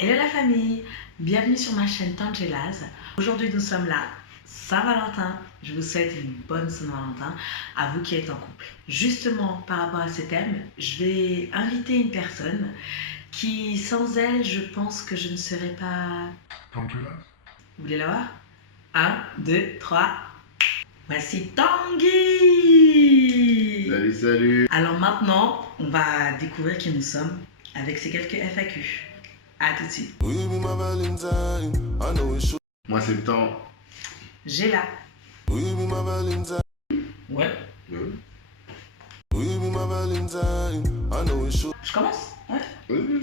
Hello la famille, bienvenue sur ma chaîne Tangelaz. Aujourd'hui nous sommes là, Saint-Valentin. Je vous souhaite une bonne Saint-Valentin à vous qui êtes en couple. Justement par rapport à ce thème, je vais inviter une personne qui sans elle je pense que je ne serais pas... Tangelaz. Vous voulez la voir? 1, 2, 3... Voici Tanguy! Salut, salut. Alors maintenant, on va découvrir qui nous sommes avec ces quelques FAQ. A tout de suite. Moi, c'est le temps. J'ai là. Ouais. Je commence? Ouais. Oui.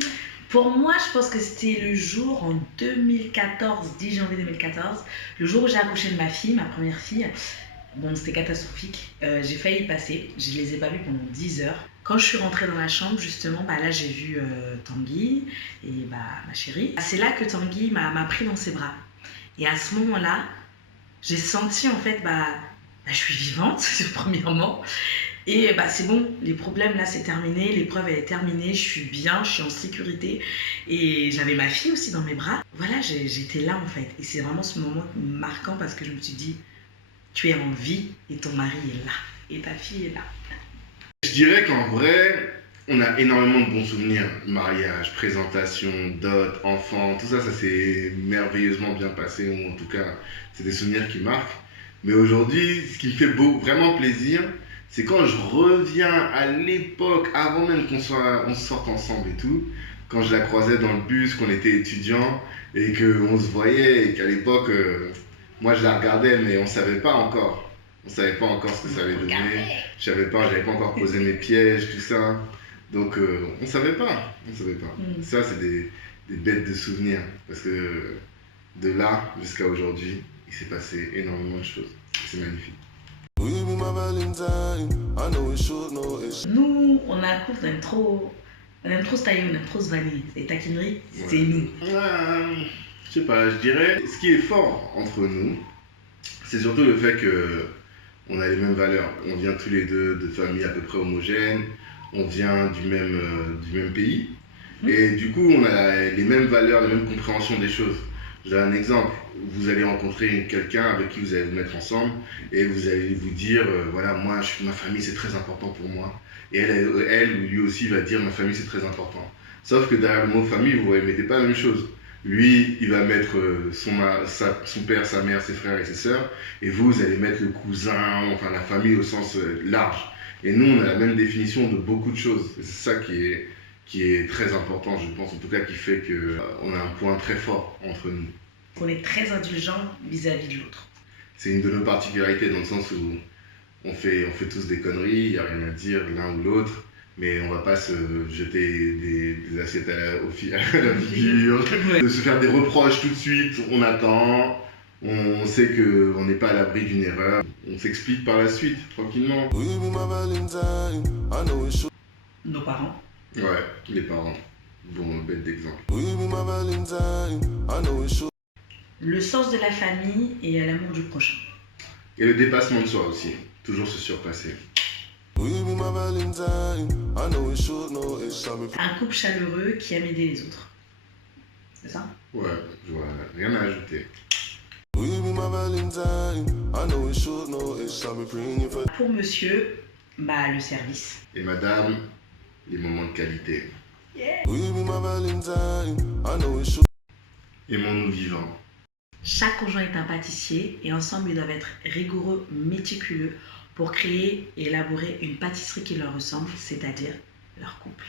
Pour moi, je pense que c'était le jour en 2014, 10 janvier 2014, le jour où j'ai accouché de ma fille, ma première fille. Bon, c'était catastrophique. J'ai failli y passer. Je ne les ai pas vus pendant 10 heures. Quand je suis rentrée dans la chambre, justement, là, j'ai vu Tanguy et ma chérie. C'est là que Tanguy m'a pris dans ses bras. Et à ce moment-là, j'ai senti, en fait, je suis vivante, premièrement. Et c'est bon, les problèmes, là, c'est terminé. L'épreuve, elle est terminée. Je suis bien, je suis en sécurité. Et j'avais ma fille aussi dans mes bras. Voilà, j'étais là, en fait. Et c'est vraiment ce moment marquant parce que je me suis dit... Tu es en vie et ton mari est là. Et ta fille est là. Je dirais qu'en vrai, on a énormément de bons souvenirs. Mariage, présentation, dot, enfant, tout ça, ça s'est merveilleusement bien passé. Ou en tout cas, c'est des souvenirs qui marquent. Mais aujourd'hui, ce qui me fait vraiment plaisir, c'est quand je reviens à l'époque, avant même on se sorte ensemble et tout, quand je la croisais dans le bus, qu'on était étudiants et qu'on se voyait et qu'à l'époque... moi, je la regardais, mais on savait pas encore. On savait pas encore ce que ça allait donner. J'avais pas encore posé mes pièges, tout ça. Donc, on savait pas. Ça, c'est des bêtes de souvenirs. Parce que de là jusqu'à aujourd'hui, il s'est passé énormément de choses. C'est magnifique. Nous, on a un couple, on aime trop se tailler, on aime trop se vanner. Et taquinerie, c'est nous. Je sais pas, je dirais, ce qui est fort entre nous, c'est surtout le fait que on a les mêmes valeurs. On vient tous les deux de familles à peu près homogènes, on vient du même pays, et du coup on a les mêmes valeurs, la même compréhension des choses. J'ai un exemple, vous allez rencontrer quelqu'un avec qui vous allez vous mettre ensemble, et vous allez vous dire, voilà, moi, ma famille c'est très important pour moi, et elle ou lui aussi va dire, ma famille c'est très important. Sauf que derrière le mot famille, vous ne mettez pas la même chose. Lui, il va mettre son père, sa mère, ses frères et ses sœurs, et vous allez mettre le cousin, enfin la famille au sens large. Et nous, on a la même définition de beaucoup de choses. C'est ça qui est très important, je pense, en tout cas qui fait qu'on a un point très fort entre nous. On est très indulgent vis-à-vis de l'autre. C'est une de nos particularités dans le sens où on fait tous des conneries, il n'y a rien à dire l'un ou l'autre. Mais on va pas se jeter des assiettes à la figure, de se faire des reproches tout de suite, on attend, on sait qu'on n'est pas à l'abri d'une erreur, on s'explique par la suite, tranquillement. Nos parents. Ouais, les parents. Bon, bête d'exemple. Le sens de la famille et l'amour du prochain. Et le dépassement de soi aussi, toujours se surpasser. Un couple chaleureux qui aime aider les autres. C'est ça? Ouais, je vois, rien à ajouter. Pour monsieur, le service. Et madame, les moments de qualité. Yeah. Aimons-nous vivants. Chaque conjoint est un pâtissier et ensemble ils doivent être rigoureux, méticuleux pour créer et élaborer une pâtisserie qui leur ressemble, c'est-à-dire leur couple.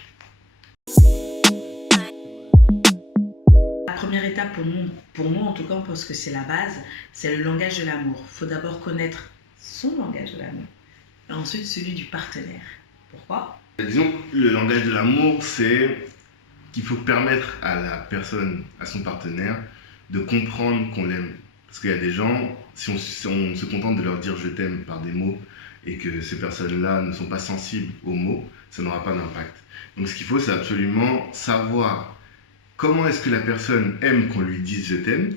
La première étape pour nous en tout cas, on pense que c'est la base, c'est le langage de l'amour. Il faut d'abord connaître son langage de l'amour et ensuite celui du partenaire. Pourquoi? Disons que le langage de l'amour, c'est qu'il faut permettre à la personne, à son partenaire, de comprendre qu'on l'aime. Parce qu'il y a des gens, si on se contente de leur dire je t'aime par des mots et que ces personnes-là ne sont pas sensibles aux mots, ça n'aura pas d'impact. Donc ce qu'il faut, c'est absolument savoir comment est-ce que la personne aime qu'on lui dise je t'aime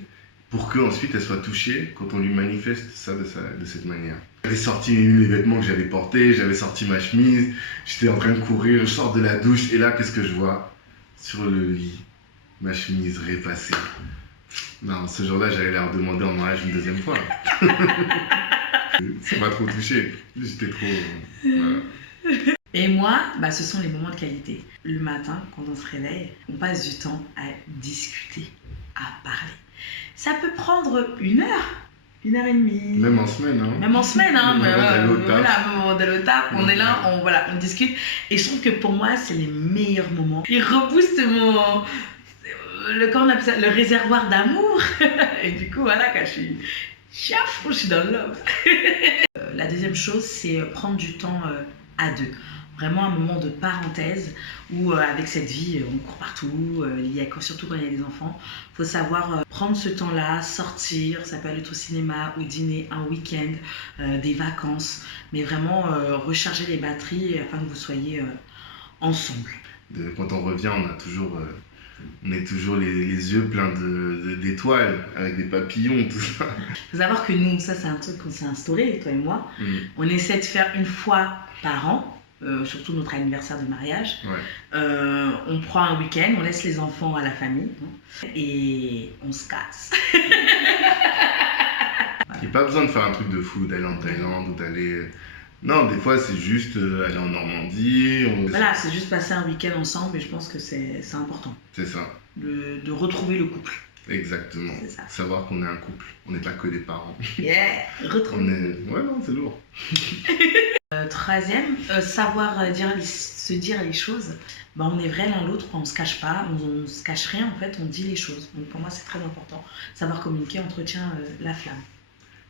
pour qu'ensuite elle soit touchée quand on lui manifeste ça de cette manière. J'avais sorti les vêtements que j'avais portés, j'avais sorti ma chemise, j'étais en train de courir, je sors de la douche et là qu'est-ce que je vois sur le lit? ma chemise repassée. Non, ce jour-là, j'allais leur demander en mariage une deuxième fois. Ça m'a trop touché. J'étais trop... voilà. Et moi, ce sont les moments de qualité. Le matin, quand on se réveille, on passe du temps à discuter, à parler. Ça peut prendre 1 heure, 1h30. Même en semaine, hein. Même en semaine, hein. Même Moment de l'OTAP, on est là, on discute. Et je trouve que pour moi, c'est les meilleurs moments. Ils reboostent le réservoir d'amour. Et du coup, voilà, quand je suis dans le love. La deuxième chose, c'est prendre du temps à deux. Vraiment un moment de parenthèse où avec cette vie, on court partout, surtout quand il y a des enfants. Il faut savoir prendre ce temps-là, sortir, ça peut être au cinéma, au dîner, un week-end, des vacances. Mais vraiment recharger les batteries afin que vous soyez ensemble. Quand on revient, on est toujours les yeux pleins d'étoiles, avec des papillons, tout ça. Il faut savoir que nous, ça c'est un truc qu'on s'est instauré, toi et moi. On essaie de faire 1 fois par an. Surtout notre anniversaire de mariage. Ouais. On prend un week-end, on laisse les enfants à la famille et on se casse. Il n'y a pas besoin de faire un truc de fou, d'aller en Thaïlande ou d'aller... Non, des fois c'est juste aller en Normandie. Voilà, c'est juste passer un week-end ensemble et je pense que c'est important. C'est ça. De retrouver le couple. Exactement. C'est ça. Savoir qu'on est un couple, on n'est pas que des parents. Yeah, retrouver. Ouais, non, c'est lourd. Troisième, savoir se dire les choses. On est vrai l'un l'autre, on ne se cache pas, on ne se cache rien en fait, on dit les choses. Donc pour moi c'est très important. Savoir communiquer entretient la flamme.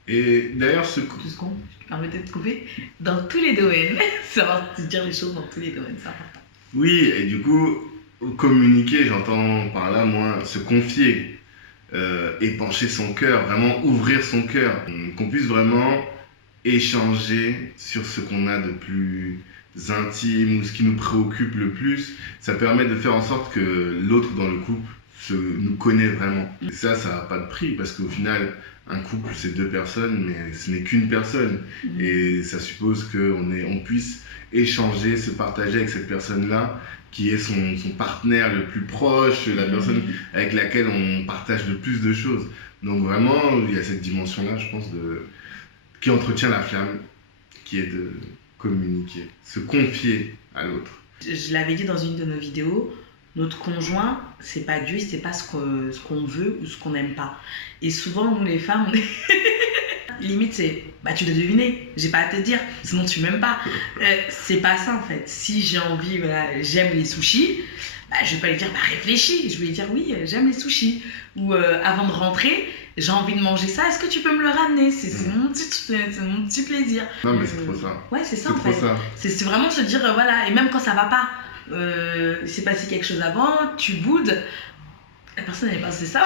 Et d'ailleurs Tout ce qu'on permettait de couper dans tous les domaines. Savoir se dire les choses dans tous les domaines, c'est important. Oui, et du coup, communiquer, j'entends par là, moi, se confier, épancher son cœur, vraiment ouvrir son cœur, qu'on puisse vraiment échanger sur ce qu'on a de plus intime ou ce qui nous préoccupe le plus. Ça permet de faire en sorte que l'autre dans le couple nous connaît vraiment. Et ça n'a pas de prix parce qu'au final, un couple c'est 2 personnes, mais ce n'est qu'une personne. Et ça suppose qu'on puisse échanger, se partager avec cette personne-là qui est son partenaire le plus proche, la personne avec laquelle on partage le plus de choses. Donc vraiment, il y a cette dimension-là, je pense, qui entretient la flamme, qui est de communiquer, se confier à l'autre. Je l'avais dit dans une de nos vidéos, notre conjoint, c'est pas Dieu, c'est pas ce qu'on veut ou ce qu'on n'aime pas. Et souvent, nous les femmes, on est... limite c'est, tu dois deviner, j'ai pas à te dire, sinon tu m'aimes pas. C'est pas ça en fait. Si j'ai envie, j'aime les sushis, je vais pas lui dire, réfléchis. Je vais lui dire, oui, j'aime les sushis. Ou avant de rentrer, j'ai envie de manger ça, est-ce que tu peux me le ramener? C'est mon petit plaisir. Non, mais c'est trop ça. Ouais, c'est ça en fait. C'est vraiment se dire, voilà, et même quand ça va pas, il s'est passé quelque chose avant, tu boudes. La personne n'est pas, c'est ça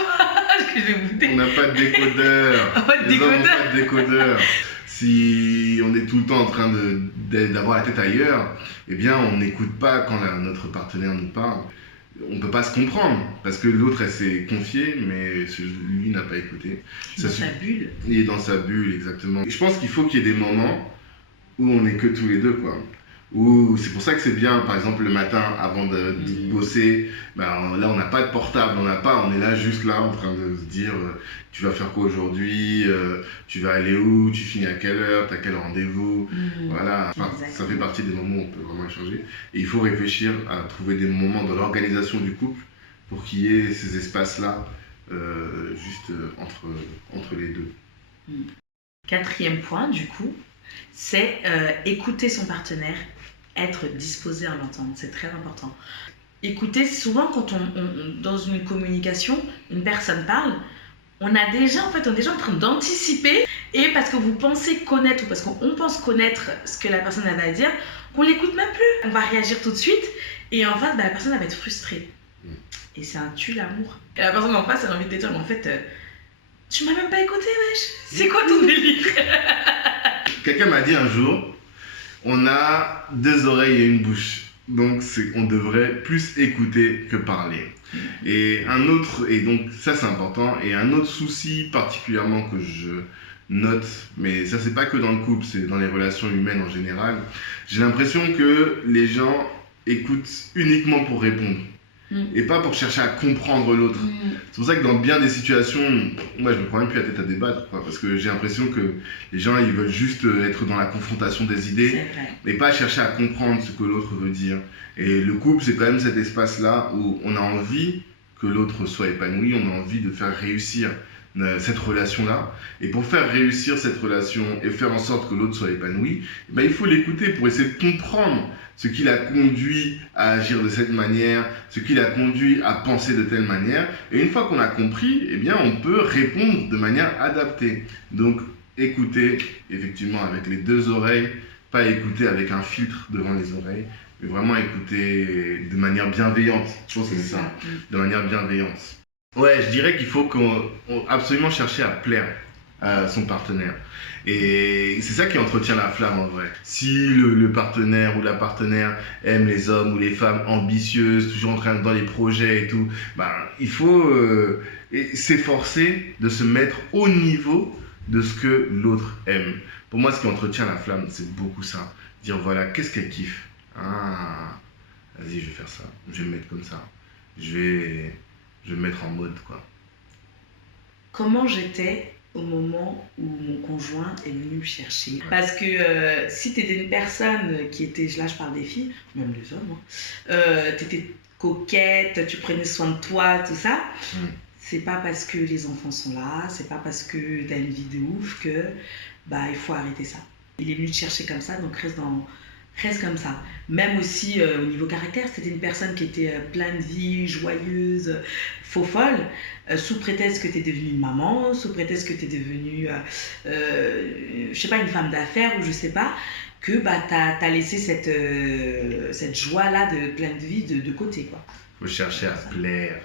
que je vais bouder. On n'a pas de décodeur. Les hommes n'ont pas de décodeur. Si on est tout le temps en train d'avoir la tête ailleurs, eh bien on n'écoute pas quand notre partenaire nous parle. On ne peut pas se comprendre parce que l'autre elle s'est confiée, mais lui n'a pas écouté. Dans sa bulle. Il est dans sa bulle, exactement. Et je pense qu'il faut qu'il y ait des moments où on n'est que tous les deux, quoi. C'est pour ça que c'est bien, par exemple le matin avant de bosser, là on n'a pas de portable, on est là juste là en train de se dire tu vas faire quoi aujourd'hui, tu vas aller où, tu finis à quelle heure, t'as quel rendez-vous, voilà. Ça fait partie des moments où on peut vraiment échanger. Et il faut réfléchir à trouver des moments dans l'organisation du couple pour qu'il y ait ces espaces-là juste entre les deux. 4e point du coup, c'est écouter son partenaire, être disposé à l'entendre, c'est très important. Écouter, souvent quand dans une communication, une personne parle, on est déjà en train d'anticiper, et parce que vous pensez connaître, ou parce qu'on pense connaître ce que la personne avait à dire, qu'on l'écoute même plus. On va réagir tout de suite, et en face, la personne va être frustrée. Et c'est un tue l'amour. Et la personne en face, elle a envie de te dire, mais en fait, tu m'as même pas écouté, wesh. C'est quoi ton délire? Quelqu'un m'a dit un jour, on a 2 oreilles et une bouche. Donc on devrait plus écouter que parler. Et donc ça c'est important, et un autre souci particulièrement que je note, mais ça c'est pas que dans le couple, c'est dans les relations humaines en général, j'ai l'impression que les gens écoutent uniquement pour répondre. et pas pour chercher à comprendre l'autre. C'est pour ça que dans bien des situations, moi je me prends même plus la tête à débattre, quoi, parce que j'ai l'impression que les gens ils veulent juste être dans la confrontation des idées et pas chercher à comprendre ce que l'autre veut dire. Et le couple, c'est quand même cet espace-là où on a envie que l'autre soit épanoui, on a envie de faire réussir cette relation-là. Et pour faire réussir cette relation et faire en sorte que l'autre soit épanoui, ben, il faut l'écouter pour essayer de comprendre ce qui l'a conduit à agir de cette manière, ce qui l'a conduit à penser de telle manière. Et une fois qu'on a compris, eh bien, on peut répondre de manière adaptée. Donc, écouter effectivement avec les deux oreilles, pas écouter avec un filtre devant les oreilles, mais vraiment écouter de manière bienveillante. Je pense que c'est ça, de manière bienveillante. Ouais, je dirais qu'il faut absolument chercher à plaire à son partenaire. Et c'est ça qui entretient la flamme en vrai. Si le partenaire ou la partenaire aime les hommes ou les femmes ambitieuses, toujours en train dans les projets et tout, ben, il faut s'efforcer de se mettre au niveau de ce que l'autre aime. Pour moi, ce qui entretient la flamme, c'est beaucoup ça. Dire voilà, qu'est-ce qu'elle kiffe? Ah, vas-y, je vais faire ça. Je vais me mettre comme ça. Je vais me mettre en mode, quoi. Comment j'étais au moment où mon conjoint est venu me chercher? Parce que si tu étais une personne qui était, là je parle des filles, même des hommes, tu étais coquette, tu prenais soin de toi, tout ça, c'est pas parce que les enfants sont là, c'est pas parce que tu as une vie de ouf que bah, il faut arrêter ça. Il est venu te chercher comme ça, donc reste comme ça. Même aussi au niveau caractère, c'était une personne qui était pleine de vie, joyeuse, faux folle, sous prétexte que tu es devenue une maman, sous prétexte que tu es devenue, je sais pas, une femme d'affaires ou je sais pas, que bah, tu as laissé cette joie-là de pleine de vie de côté, quoi. Il faut chercher à plaire.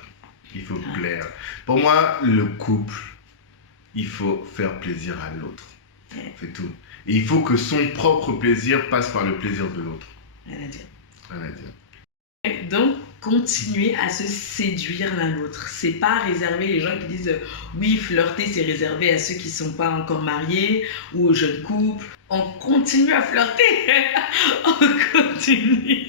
Il faut plaire. Pour moi, le couple, il faut faire plaisir à l'autre. C'est tout. Et il faut que son propre plaisir passe par le plaisir de l'autre. Rien à dire. Rien à dire. Donc, continuer à se séduire l'un l'autre. C'est pas réservé, les gens qui disent oui, flirter, c'est réservé à ceux qui sont pas encore mariés ou aux jeunes couples. On continue à flirter. On continue.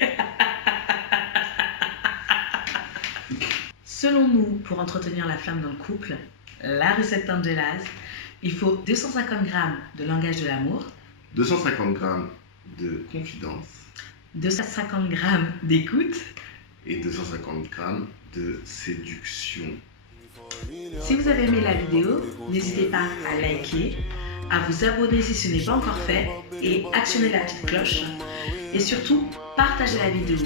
Selon nous, pour entretenir la flamme dans le couple, la recette d'Angelas, il faut 250 g de langage de l'amour, 250 g de confidence, 250 g d'écoute et 250 g de séduction. Si vous avez aimé la vidéo, n'hésitez pas à liker, à vous abonner si ce n'est pas encore fait et actionner la petite cloche. Et surtout, partagez la vidéo.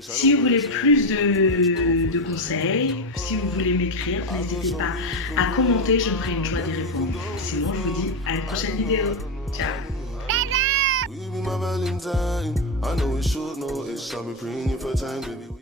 Si vous voulez plus de conseils, si vous voulez m'écrire, n'hésitez pas à commenter, je me ferai une joie d'y répondre. Sinon, je vous dis à une prochaine vidéo. Ciao.